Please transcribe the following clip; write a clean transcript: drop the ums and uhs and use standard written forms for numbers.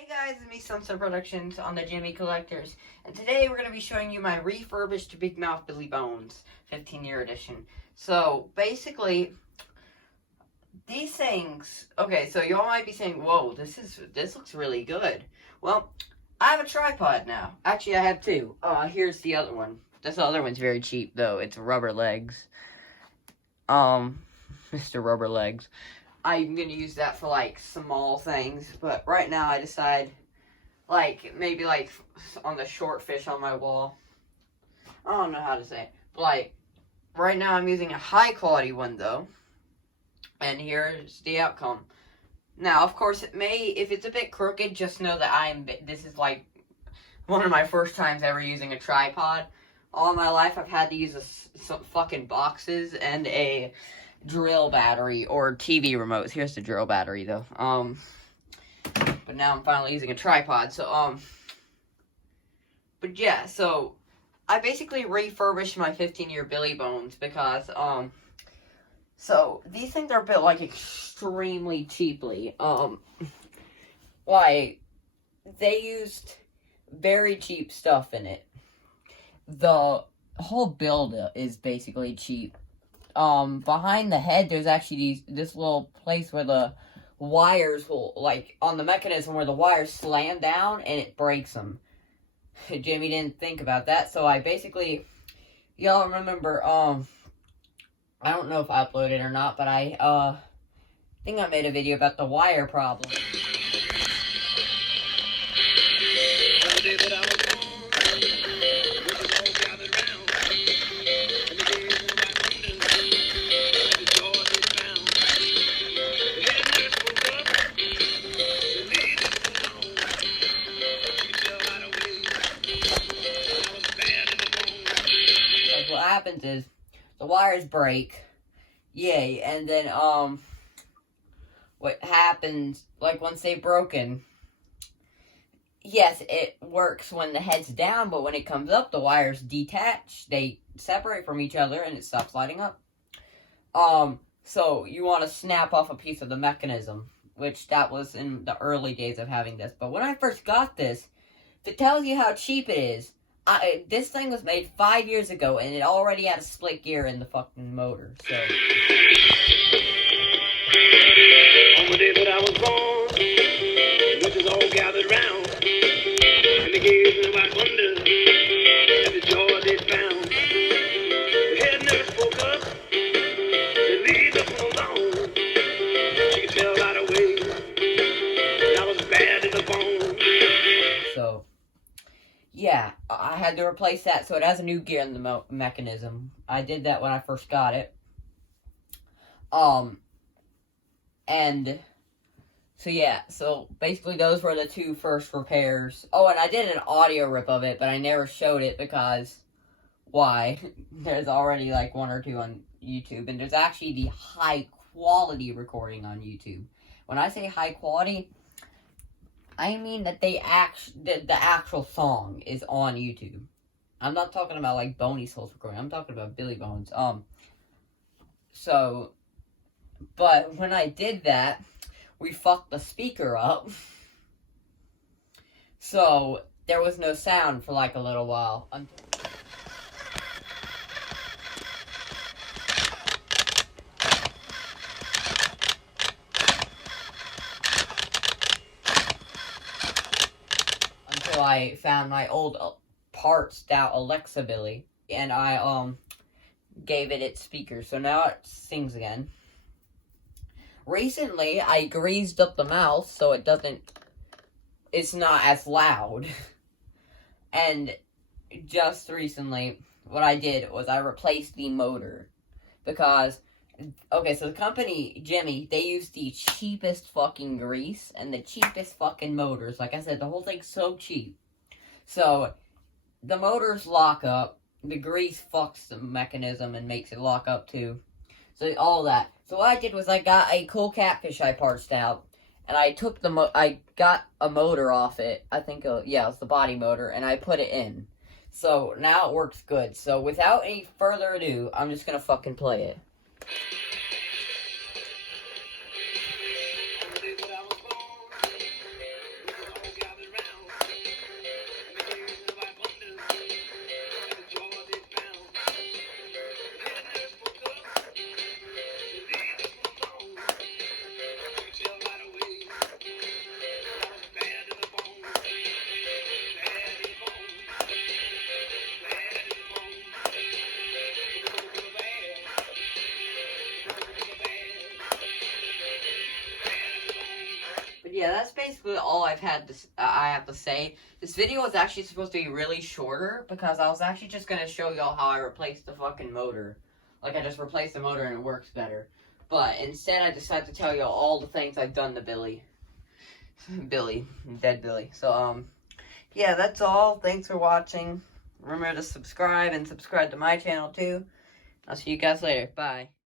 Hey guys, it's me, Sunstar Productions on the Jimmy Collectors, and today we're going to be showing you my refurbished Big Mouth Billy Bones 15-year edition. So, basically, these things, okay, so y'all might be saying, whoa, this looks really good. Well, I have a tripod now. Actually, I have two. Here's the other one. This other one's very cheap, though. It's rubber legs. Mr. Rubber Legs. I'm gonna use that for, like, small things, but right now I decide, like, maybe, like, on the short fish on my wall. I don't know how to say it, but, like, right now I'm using a high-quality one, though, and here's the outcome. Now, of course, it may, if it's a bit crooked, just know that this is, like, one of my first times ever using a tripod. All my life, I've had to use some fucking boxes and a drill battery or TV remotes. Here's the drill battery, though. But now I'm finally using a tripod. So, but yeah, so I basically refurbished my 15-year Billy Bones because, so these things are built, like, extremely cheaply. Like, they used very cheap stuff in it. The whole build is basically cheap. Behind the head, there's actually this little place where the wires will, like, on the mechanism where the wires slam down and it breaks them. Jimmy didn't think about that, so I basically, y'all remember, I don't know if I uploaded it or not, but I think I made a video about the wire problem. What happens is the wires break, yay, and then what happens, like, once they've broken, yes, it works when the head's down, but when it comes up, the wires detach, they separate from each other, and it stops lighting up. So you want to snap off a piece of the mechanism, which that was in the early days of having this. But when I first got this, if it tells you how cheap it is, this thing was made 5 years ago, and it already had a split gear in the fucking motor, so. On the day that I was born, the witches all gathered round, and they gave me my wonder, and the joy they found. The head nurse spoke up, and leave the phone alone. She could tell right away, and I was bad in the bone. So, yeah, I had to replace that, so it has a new gear in the mechanism. I did that when I first got it. And, so yeah, so basically those were the two first repairs. Oh, and I did an audio rip of it, but I never showed it because, why? There's already, like, one or two on YouTube, and there's actually the high-quality recording on YouTube. When I say high-quality, I mean that the actual song is on YouTube. I'm not talking about, like, Boney Soul's recording. I'm talking about Billy Bones. So, but when I did that, we fucked the speaker up. So, there was no sound for, like, a little while. Until I found my old parts out Alexa Billy, and I gave it its speaker, so now it sings again. Recently, I greased up the mouse so it's not as loud. And just recently, what I did was I replaced the motor, because, okay, so the company, Jimmy, they use the cheapest fucking grease and the cheapest fucking motors. Like I said, the whole thing's so cheap. So, the motors lock up, the grease fucks the mechanism and makes it lock up too. So, all that. So, what I did was I got a cool catfish I parsed out, and I took I got a motor off it. I think, yeah, it's the body motor, and I put it in. So, now it works good. So, without any further ado, I'm just gonna fucking play it. yeah, that's basically all I have to say. This video was actually supposed to be really shorter because I was actually just gonna show y'all how I replaced the fucking motor. Like, I just replaced the motor and it works better. But instead, I decided to tell y'all all the things I've done to Billy. Dead Billy. So, yeah, that's all. Thanks for watching. Remember to subscribe and subscribe to my channel, too. I'll see you guys later. Bye.